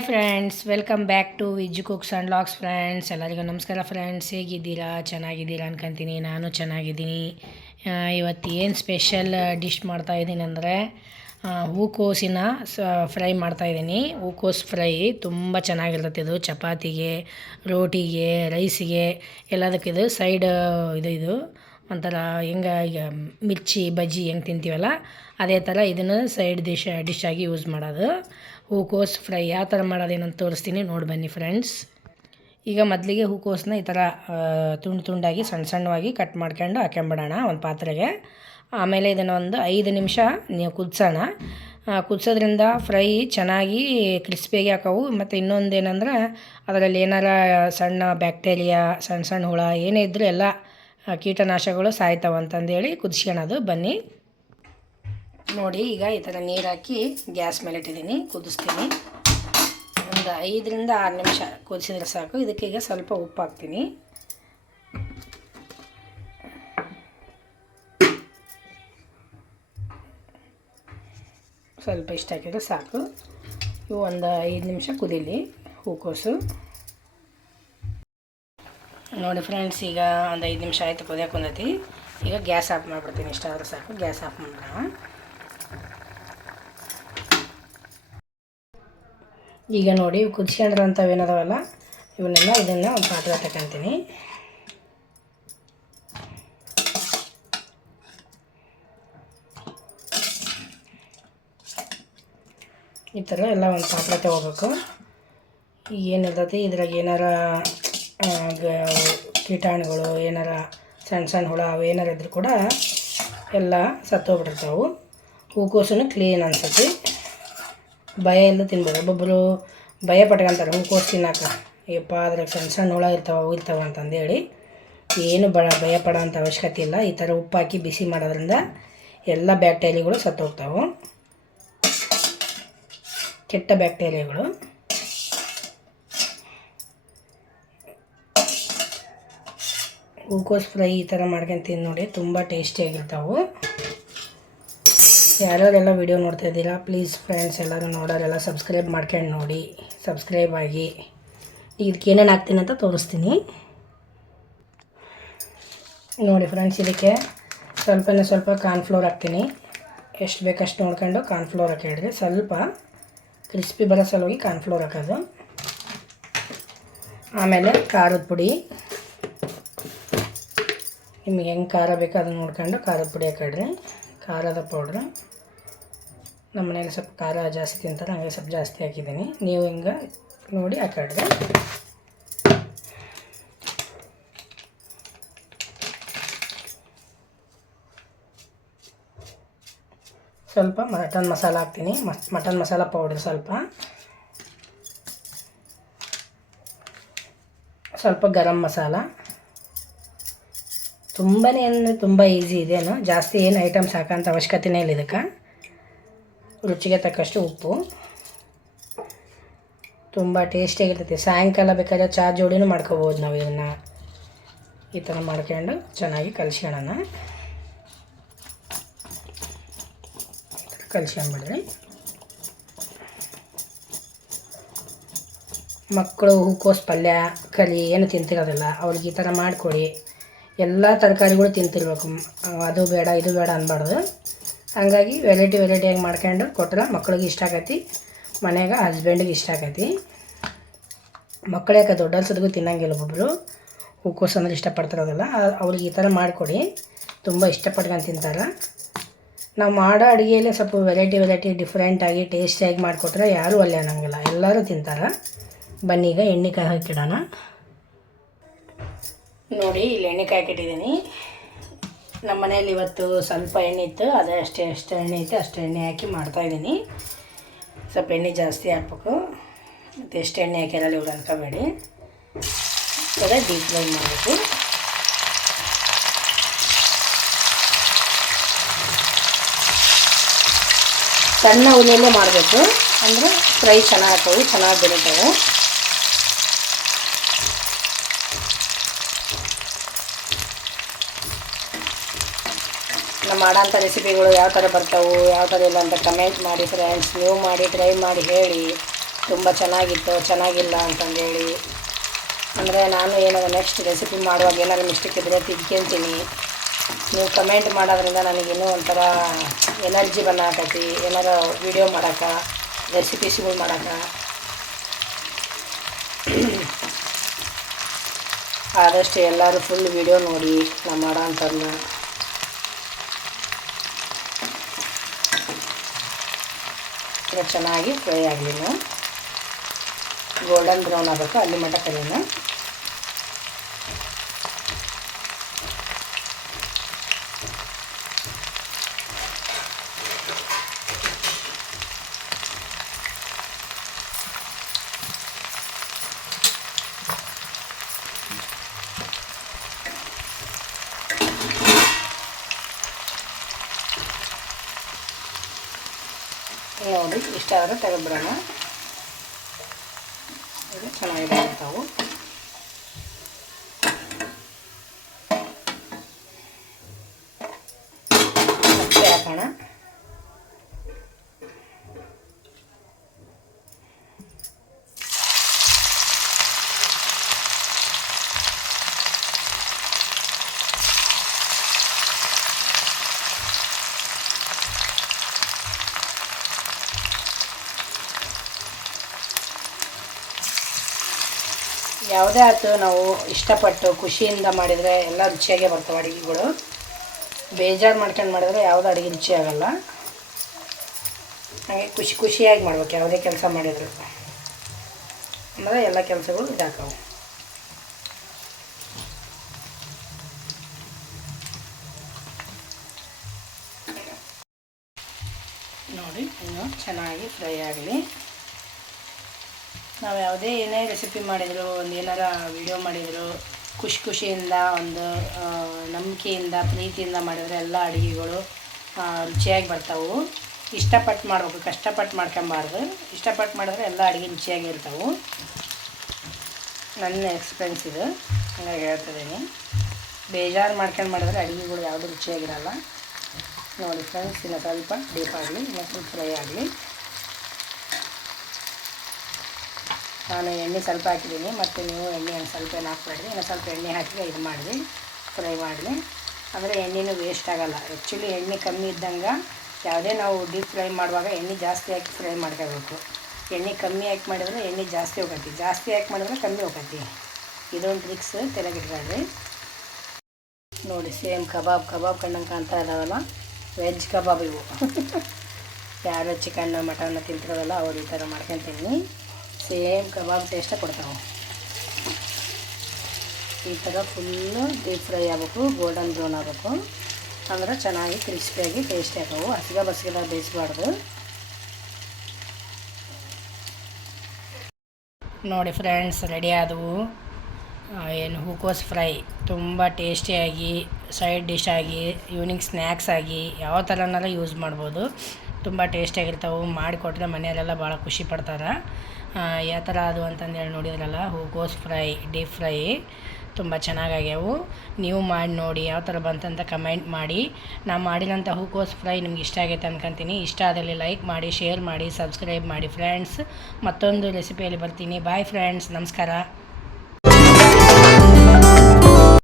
Hi friends, welcome back to Viz cooks and logs friends. ಎಲ್ಲರಿಗೂ ನಮಸ್ಕಾರ friends, ಹೇಗಿದ್ದೀರಾ? ಚೆನ್ನಾಗಿದ್ದೀರಾ ಅನ್ಕೊಂತೀನಿ. ನಾನು ಚೆನ್ನಾಗಿದ್ದೀನಿ. ಇವತ್ತು ಏನು ಸ್ಪೆಷಲ್ ಡಿಶ್ ಮಾಡ್ತಾ ಇದ್ದೀನಿ ಅಂದರೆ ಹೂಕೋಸಿನ ಸ, ಫ್ರೈ ಮಾಡ್ತಾಯಿದ್ದೀನಿ ಹೂಕೋಸ್ ಫ್ರೈ ತುಂಬ ಚೆನ್ನಾಗಿರ್ತದೆ ಇದು. ಚಪಾತಿಗೆ, ರೋಟಿಗೆ ರೈಸಿಗೆ ಎಲ್ಲದಕ್ಕಿದು ಸೈಡ್ ಇದು ಇದು. ಒಂಥರ ಹೆಂಗೆ, ಈಗ ಮಿರ್ಚಿ, ಬಜ್ಜಿ ಹೆಂಗೆ ತಿಂತೀವಲ್ಲ, ಅದೇ ಥರ ಇದನ್ನು ಸೈಡ್ ಡಿಶ್ ಡಿಶ್ ಆಗಿ ಯೂಸ್ ಮಾಡೋದು. ಹೂಕೋಸು ಫ್ರೈ ಯಾವ ಥರ ಮಾಡೋದೇನಂತ ತೋರಿಸ್ತೀನಿ. ನೋಡಿ ಬನ್ನಿ ಫ್ರೆಂಡ್ಸ್ ಈಗ ಮೊದಲಿಗೆ ಹೂಕೋಸನ್ನ ಈ ಥರ ತುಂಡು ತುಂಡಾಗಿ ಸಣ್ಣ ಸಣ್ಣವಾಗಿ ಕಟ್ ಮಾಡ್ಕೊಂಡು ಹಾಕೊಂಬಿಡೋಣ ಒಂದು ಪಾತ್ರೆಗೆ. ಆಮೇಲೆ ಇದನ್ನು ಒಂದು ಐದು ನಿಮಿಷ ನೀವು ಕುದಿಸೋಣ. ಕುದಿಸೋದ್ರಿಂದ ಫ್ರೈ ಚೆನ್ನಾಗಿ ಕ್ರಿಸ್ಪಿಯಾಗಿ ಹಾಕವು. ಮತ್ತು ಇನ್ನೊಂದು ಏನಂದ್ರೆ ಅದರಲ್ಲಿ ಏನಾರ ಸಣ್ಣ ಬ್ಯಾಕ್ಟೀರಿಯಾ ಸಣ್ಣ ಸಣ್ಣ ಹುಳ ಏನೇ ಇದ್ದರೂ ಎಲ್ಲ ಕೀಟನಾಶಕಗಳು ಸಾಯ್ತಾವೆ ಅಂತಂದೇಳಿ ಕುದಿಸ್ಕೊಳೋದು ಬನ್ನಿ. ನೋಡಿ, ಈಗ ಈ ಥರ ನೀರು ಹಾಕಿ ಗ್ಯಾಸ್ ಮೇಲೆ ಇಟ್ಟಿದ್ದೀನಿ, ಕುದಿಸ್ತೀನಿ. ಒಂದು ಐದರಿಂದ ಆರು ನಿಮಿಷ ಕುದಿಸಿದ್ರೆ ಸಾಕು. ಇದಕ್ಕೆ ಈಗ ಸ್ವಲ್ಪ ಉಪ್ಪು ಹಾಕ್ತೀನಿ. ಸ್ವಲ್ಪ ಇಷ್ಟ ಹಾಕಿದ್ರೆ ಸಾಕು. ಇವು ಒಂದು ಐದು ನಿಮಿಷ ಕುದೀಲಿ, ಹೂಕೋಸು. ನೋಡಿ ಫ್ರೆಂಡ್ಸ್ ಈಗ ಒಂದು ಐದು ನಿಮಿಷ ಆಯಿತು ಕುದಿಯೋಕೆ ಬಂದೈತಿ ಈಗ ಗ್ಯಾಸ್ ಆಫ್ ಮಾಡಿಬಿಡ್ತೀನಿ. ಇಷ್ಟಾದ್ರೆ ಸಾಕು, ಗ್ಯಾಸ್ ಆಫ್ ಮಾಡೋಣ ಈಗ ನೋಡಿ ಇವು ಕುದಿಸ್ಕೊಂಡಿರೋಂಥವು ಏನದಾವಲ್ಲ, ಇವನ್ನೆಲ್ಲ ಇದನ್ನು ಒಂದು ಪಾತ್ರೆ ತಗೊಂತೀನಿ ಈ ಥರ ಎಲ್ಲ ಒಂದು ಪಾತ್ರೆ ತಗೋಬೇಕು. ಈಗ ಏನಿರ್ತೈತಿ ಇದ್ರಾಗ ಏನಾರ ಕೀಟಾಣುಗಳು ಏನಾರ ಸಣ್ಣ ಸಣ್ಣ ಹುಳ ಅವು ಏನಾರು ಇದ್ರೂ ಕೂಡ ಎಲ್ಲ ಸತ್ತೋಗ್ಬಿಟ್ಟಿರ್ತಾವೆ. ಹೂಕೋಸು ಕ್ಲೀನ್ ಅನ್ಸತಿ ಭಯ ಎಲ್ಲ ತಿನ್ಬೋದು. ಒಬ್ಬೊಬ್ಬರು ಭಯ ಪಟ್ಕೊಂತಾರೆ. ಹೂಕೋಸು ತಿನ್ನೋಕೆ. ಯಪ್ಪ ಅದ್ರಾಗ ಸಣ್ಣ ಸಣ್ಣ ಹುಳ ಇರ್ತಾವೆ ಇರ್ತಾವೆ ಅಂತಂದೇಳಿ ಏನು ಬ ಭಯ ಪಡೋಂಥ ಅವಶ್ಯಕತೆ ಇಲ್ಲ. ಈ ಥರ ಉಪ್ಪು ಹಾಕಿ ಬಿಸಿ ಮಾಡೋದ್ರಿಂದ ಎಲ್ಲ ಬ್ಯಾಕ್ಟೀರಿಯಾಗಳು ಸತ್ತೋಗ್ತಾವೆ. ಕೆಟ್ಟ ಬ್ಯಾಕ್ಟೀರಿಯಾಗಳು ಹೂಕೋಸು ಫ್ರೈ ಈ ಥರ ಮಾಡ್ಕೊಂಡು ತಿಂದು ನೋಡಿ, ತುಂಬ ಟೇಸ್ಟಿಯಾಗಿರ್ತಾವೆ ಯಾರ್ಯಾರೆಲ್ಲ ವಿಡಿಯೋ ನೋಡ್ತಾ ಇದ್ದೀರಾ, ಪ್ಲೀಸ್ ಫ್ರೆಂಡ್ಸ್ ಎಲ್ಲರೂ ನೋಡೋರೆಲ್ಲ ಸಬ್ಸ್ಕ್ರೈಬ್ ಮಾಡ್ಕೊಂಡು ನೋಡಿ, ಸಬ್ಸ್ಕ್ರೈಬ್ ಆಗಿ. ಇದಕ್ಕೆ ಏನೇನು ಹಾಕ್ತೀನಿ ಅಂತ ತೋರಿಸ್ತೀನಿ. ನೋಡಿ ಫ್ರೆಂಡ್ಸ್, ಇದಕ್ಕೆ ಸ್ವಲ್ಪನೇ ಸ್ವಲ್ಪ ಕಾರ್ನ್ಫ್ಲೋರ್ ಹಾಕ್ತೀನಿ. ಎಷ್ಟು ಬೇಕಷ್ಟು ನೋಡ್ಕೊಂಡು ಕಾರ್ನ್ಫ್ಲೋರ್ ಹಾಕಿಡ್ರಿ ಸ್ವಲ್ಪ ಕ್ರಿಸ್ಪಿ ಬರೋ ಸಲುವಾಗಿ ಕಾರ್ನ್ಫ್ಲೋರ್ ಹಾಕೋದು. ಆಮೇಲೆ ಖಾರದ ಪುಡಿ. ನಿಮಗೆ ಹೆಂಗೆ ಖಾರ ಬೇಕೋ ಅದನ್ನು ನೋಡ್ಕೊಂಡು ಖಾರದ ಪುಡಿ ಹಾಕಿಡ್ರಿ ಖಾರದ ಪೌಡ್ರ್ ನಮ್ಮ ಮನೇಲಿ ಸ್ವಲ್ಪ ಖಾರ ಜಾಸ್ತಿ ತಿಂತಾರೆ, ಹಂಗೆ ಸ್ವಲ್ಪ ಜಾಸ್ತಿ ಹಾಕಿದ್ದೀನಿ. ನೀವು ಹಿಂಗೆ ನೋಡಿ ಹಾಕಿಡ್ರಿ ಸ್ವಲ್ಪ ಮಟನ್ ಮಸಾಲ ಹಾಕ್ತೀನಿ. ಮಟನ್ ಮಸಾಲ ಪೌಡರ್ ಸ್ವಲ್ಪ. ಸ್ವಲ್ಪ ಗರಂ ಮಸಾಲ. ತುಂಬಾ ಅಂದರೆ ತುಂಬ ಈಸಿ ಇದೇನು. ಜಾಸ್ತಿ ಏನು ಐಟಮ್ಸ್ ಹಾಕೋಂಥ ಅವಶ್ಯಕತೆನೇ ಇಲ್ಲ ಇದಕ್ಕೆ. ರುಚಿಗೆ ತಕ್ಕಷ್ಟು ಉಪ್ಪು. ತುಂಬ ಟೇಸ್ಟಿಯಾಗಿರ್ತೈತಿ ಸಾಯಂಕಾಲ ಬೇಕಾದ್ರೆ ಚಹಾ ಜೋಡಿನೂ ಮಾಡ್ಕೋಬೋದು ನಾವು ಇದನ್ನು. ಈ ಥರ ಮಾಡ್ಕೊಂಡು ಚೆನ್ನಾಗಿ ಕಲಿಸ್ಕೊಳ್ಳೋಣ. ಕಲಿಸ್ಕೊಂಬಿಡ್ರಿ ಮಕ್ಕಳು ಹೂಕೋಸು ಪಲ್ಯ, ಕಲಿ ಏನು ತಿಂತಿರೋದಿಲ್ಲ, ಅವ್ರಿಗೆ ಈ ಥರ ಮಾಡಿಕೊಡಿ. ಎಲ್ಲ ತರಕಾರಿಗಳು ತಿಂತಿರ್ಬೇಕು. ಅದು ಬೇಡ, ಇದು ಬೇಡ ಅನ್ಬಾರ್ದು. ಹಾಗಾಗಿ ವೆರೈಟಿ ವೆರೈಟಿಯಾಗಿ ಮಾಡ್ಕೊಂಡು ಕೊಟ್ರೆ ಮಕ್ಳಿಗೆ ಇಷ್ಟ ಆಗೈತಿ, ಮನೆಯಾಗ ಹಸ್ಬೆಂಡಿಗೆ ಇಷ್ಟ ಆಗೈತಿ. ಮಕ್ಕಳು ಯಾಕೆ ದೊಡ್ಡರ್ಸದ್ಗೂ ತಿನ್ನಂಗಿಲ್ಲ ಒಬ್ಬೊಬ್ಬರು ಹೂಕೋಸು ಅಂದ್ರೆ ಇಷ್ಟಪಡ್ತಿರೋದಿಲ್ಲ. ಅವ್ರಿಗೆ ಈ ಥರ ಮಾಡಿಕೊಡಿ. ತುಂಬ ಇಷ್ಟಪಟ್ಕೊಂಡು ತಿಂತಾರೆ. ನಾವು ಮಾಡೋ ಅಡುಗೆಯಲ್ಲೇ ಸ್ವಲ್ಪ ವೆರೈಟಿ ವೆರೈಟಿ ಡಿಫ್ರೆಂಟಾಗಿ ಟೇಸ್ಟಿಯಾಗಿ ಮಾಡಿಕೊಟ್ರೆ ಯಾರೂ ಅಲ್ಲೇ ಅನ್ನಂಗಿಲ್ಲ. ಎಲ್ಲರೂ ತಿಂತಾರೆ. ಬನ್ನಿ ಈಗ ಎಣ್ಣೆ ಕಾಯಿ ಹಾಕಿಡೋಣ. ನೋಡಿ, ಇಲ್ಲಿ ಎಣ್ಣೆ ಹಾಕಿಟ್ಟಿದ್ದೀನಿ ನಮ್ಮ ಮನೆಯಲ್ಲಿ ಇವತ್ತು ಸ್ವಲ್ಪ ಎಣ್ಣೆ ಇತ್ತು. ಅದೇ ಅಷ್ಟೇ ಎಷ್ಟು ಎಣ್ಣೆ ಇತ್ತು ಅಷ್ಟು ಎಣ್ಣೆ ಹಾಕಿ ಮಾಡ್ತಾಯಿದ್ದೀನಿ ಸ್ವಲ್ಪ ಎಣ್ಣೆ ಜಾಸ್ತಿ ಹಾಕ್ಬೇಕು. ಮತ್ತು ಎಷ್ಟು ಎಣ್ಣೆ ಹಾಕಿರಲ್ಲ ಇವ್ರು ಅನ್ಕೋಬೇಡಿ. ಅದೇ ಡೀಪ್ ಫ್ರೈ ಮಾಡಬೇಕು. ಸಣ್ಣ ಉರಿಯಲ್ಲೇ ಮಾಡಬೇಕು. ಅಂದರೆ ಫ್ರೈ ಚೆನ್ನಾಗಿ ಹಾಕೋವು ಚೆನ್ನಾಗಿ ಬೆಳಿತಾವೆ. ಮಾಡೋಂಥ ರೆಸಿಪಿಗಳು ಯಾವ ಥರ ಬರ್ತಾವೆ, ಯಾವ ಥರ ಇಲ್ಲ ಅಂತ ಕಮೆಂಟ್ ಮಾಡಿ ಫ್ರೆಂಡ್ಸ್ ನೀವು ಮಾಡಿ ಟ್ರೈ ಮಾಡಿ ಹೇಳಿ. ತುಂಬ ಚೆನ್ನಾಗಿತ್ತು, ಚೆನ್ನಾಗಿಲ್ಲ ಅಂತಂದೇಳಿ ಅಂದರೆ ನಾನು ಏನಾದ್ರು ನೆಕ್ಸ್ಟ್ ರೆಸಿಪಿ ಮಾಡುವಾಗ ಏನಾದ್ರು ಮಿಸ್ಟೇಕ್ ಇದ್ದರೆ ತಿದ್ಕೊಂತೀನಿ ನೀವು ಕಮೆಂಟ್ ಮಾಡೋದ್ರಿಂದ ನನಗಿನ್ನೂ ಒಂಥರ ಎನರ್ಜಿ ಬಂದಾಕತಿ. ಏನಾರು ವಿಡಿಯೋ ಮಾಡೋಕೆ ರೆಸಿಪೀಸ್ಗಳು ಮಾಡೋಕೆ. ಆದಷ್ಟು ಎಲ್ಲರೂ ಫುಲ್ ವಿಡಿಯೋ ನೋಡಿ ನಾನು ಮಾಡೋ ಅಂಥದ್ದನ್ನ ಇದು ಚೆನ್ನಾಗಿ ಫ್ರೈ ಆಗಲಿ ಗೋಲ್ಡನ್ ಬ್ರೌನ್ ಆಗಬೇಕು ಅಲ್ಲಿ ಮಟ್ಟ ಕರಿನ ನೋಡಿ ಇಷ್ಟ ಆದರೆ ತೆಗೆದ್ಬಿಡೋಣ. ಇದು ಚೆನ್ನಾಗಿದೆ ಬರ್ತಾವು ಮತ್ತೆ ಹಾಕೋಣ ಯಾವುದೇ ಆಯ್ತು, ನಾವು ಇಷ್ಟಪಟ್ಟು ಖುಷಿಯಿಂದ ಮಾಡಿದರೆ ಎಲ್ಲ ರುಚಿಯಾಗೆ ಬರ್ತವೆ ಅಡುಗೆಗಳು. ಬೇಜಾರು ಮಾಡ್ಕೊಂಡು ಮಾಡಿದ್ರೆ ಯಾವುದೂ ಅಡುಗೆ ರುಚಿ ಆಗಲ್ಲ. ಹಾಗೆ ಖುಷಿ, ಖುಷಿಯಾಗಿ ಮಾಡ್ಬೇಕು, ಯಾವುದೇ ಕೆಲಸ ಮಾಡಿದ್ರು ಅಂದರೆ ಎಲ್ಲ ಕೆಲಸಗಳು ಇದಾಕವು ನೋಡಿ, ಇನ್ನು ಚೆನ್ನಾಗಿ ಫ್ರೈ ಆಗಲಿ. ನಾವು ಯಾವುದೇ ಏನೇ ರೆಸಿಪಿ ಮಾಡಿದ್ರು, ಒಂದು ಏನಾರ ವಿಡಿಯೋ ಮಾಡಿದ್ರು, ಖುಷಿ ಖುಷಿಯಿಂದ, ಒಂದು ನಂಬಿಕೆಯಿಂದ, ಪ್ರೀತಿಯಿಂದ ಮಾಡಿದರೆ ಎಲ್ಲ ಅಡುಗೆಗಳು ರುಚಿಯಾಗಿ ಬರ್ತಾವೆ. ಇಷ್ಟಪಟ್ಟು ಮಾಡ್ಬೇಕು ಕಷ್ಟಪಟ್ಟು ಮಾಡ್ಕೊಬಾರ್ದು. ಇಷ್ಟಪಟ್ಟು ಮಾಡಿದ್ರೆ ಎಲ್ಲ ಅಡುಗೆ ರುಚಿಯಾಗಿ ಇರ್ತಾವೆ. ನನ್ನ ಎಕ್ಸ್ಪೀರಿಯನ್ಸ್ ಇದು. ಹಂಗಾಗಿ ಹೇಳ್ತಿದ್ದೀನಿ ಬೇಜಾರು ಮಾಡ್ಕೊಂಡು ಮಾಡಿದ್ರೆ ಅಡುಗೆಗಳು ಯಾವುದು ರುಚಿಯಾಗಿರಲ್ಲ. ನೋಡಿ ಫ್ರೆಂಡ್ಸ್ ಇನ್ನು ಸ್ವಲ್ಪ ಡೀಪ್ ಆಗಲಿ, ಇನ್ನು ಸ್ವಲ್ಪ ಫ್ರೈ ಆಗಲಿ. ನಾನು ಎಣ್ಣೆ ಸ್ವಲ್ಪ ಹಾಕಿದ್ದೀನಿ. ಮತ್ತು ನೀವು ಎಣ್ಣೆ ಒಂದು ಸ್ವಲ್ಪ ಏನು ಹಾಕ್ಬೇಡ್ರಿ ಇನ್ನು ಸ್ವಲ್ಪ ಎಣ್ಣೆ ಹಾಕಿ ಇದು ಮಾಡಿರಿ ಫ್ರೈ ಮಾಡಲಿ ಅಂದರೆ ಎಣ್ಣೆನೂ ವೇಸ್ಟ್ ಆಗೋಲ್ಲ. ಆ್ಯಕ್ಚುಲಿ ಎಣ್ಣೆ ಕಮ್ಮಿ ಇದ್ದಂಗೆ ಯಾವುದೇ ನಾವು ಡೀಪ್ ಫ್ರೈ ಮಾಡುವಾಗ ಎಣ್ಣೆ ಜಾಸ್ತಿ ಹಾಕಿ ಫ್ರೈ ಮಾಡ್ಕೋಬೇಕು. ಎಣ್ಣೆ ಕಮ್ಮಿ ಹಾಕಿ ಮಾಡಿದ್ರೆ ಎಣ್ಣೆ ಜಾಸ್ತಿ ಹೋಗತ್ತೆ. ಜಾಸ್ತಿ ಹಾಕಿ ಮಾಡಿದ್ರೆ ಕಮ್ಮಿ ಹೋಗತ್ತೆ. ಇದೊಂದು ಟ್ರಿಕ್ಸ್ ತೆಲಗಿಟ್ಕೊಳ್ರಿ ನೋಡಿ ಸೇಮ್ ಕಬಾಬ್. ಕಬಾಬ್ ಕಂಡಂಗೆ ಕಾಣ್ತಾ ಇದ್ದಾವಲ್ಲ ವೆಜ್ ಕಬಾಬ್ ಇವು. ಯಾರು ಚಿಕನ್ ಮಟನ್ನ ತಿಂತಿರೋದಲ್ಲ ಅವ್ರು ಈ ಥರ ಮಾಡ್ಕೊತೀನಿ. ಸೇಮ್ ಕಬಾಬ್ ಟೇಸ್ಟೇ ಕೊಡ್ತಾವೆ. ಈ ಥರ ಫುಲ್ಲು ಡೀಪ್ ಫ್ರೈ ಆಗಬೇಕು, ಗೋಲ್ಡನ್ ಬ್ರೌನ್ ಆಗಬೇಕು. ಅಂದ್ರೆ ಚೆನ್ನಾಗಿ ಕ್ರಿಸ್ಪಿಯಾಗಿ ಟೇಸ್ಟಿ ಆಗವು ಹಸಿಗೆ ಬಸಿಗೆಲ್ಲ ಬೇಯಿಸಬಾರ್ದು. ನೋಡಿ ಫ್ರೆಂಡ್ಸ್, ರೆಡಿ ಆದವು. ಏನು ಹೂಕೋಸ್ ಫ್ರೈ. ತುಂಬ ಟೇಸ್ಟಿಯಾಗಿ ಸೈಡ್ ಡಿಶ್ ಆಗಿ, ಈವ್ನಿಂಗ್ ಸ್ನ್ಯಾಕ್ಸ್ ಆಗಿ, ಯಾವ ಥರನಾರ ಯೂಸ್ ಮಾಡ್ಬೋದು. ತುಂಬ ಟೇಸ್ಟಿಯಾಗಿರ್ತಾವೆ ಮಾಡಿಕೊಟ್ರೆ ಮನೆಯಲ್ಲೆಲ್ಲ ಭಾಳ ಖುಷಿ ಪಡ್ತಾರೆ. ಯಾವ ಥರ ಅದು ಅಂತಂದೇಳಿ ನೋಡಿದ್ರಲ್ಲ ಹೂಕೋಸ್ ಫ್ರೈ ಡೀಪ್ ಫ್ರೈ ತುಂಬ ಚೆನ್ನಾಗಾಗ್ಯಾವು. ನೀವು ಮಾಡಿ ನೋಡಿ, ಯಾವ ಥರ ಬಂತಂತ ಕಮೆಂಟ್ ಮಾಡಿ. ನಾನು ಮಾಡಿದಂಥ ಹೂಕೋಸ್ ಫ್ರೈ ನಿಮ್ಗೆ ಇಷ್ಟ ಆಗೈತೆ ಅನ್ಕೊಂತೀನಿ. ಇಷ್ಟ ಆದಲ್ಲಿ ಲೈಕ್ ಮಾಡಿ ಶೇರ್ ಮಾಡಿ ಸಬ್ಸ್ಕ್ರೈಬ್ ಮಾಡಿ ಫ್ರೆಂಡ್ಸ್ ಮತ್ತೊಂದು ರೆಸಿಪಿಯಲ್ಲಿ ಬರ್ತೀನಿ. ಬಾಯ್ ಫ್ರೆಂಡ್ಸ್ ನಮಸ್ಕಾರ.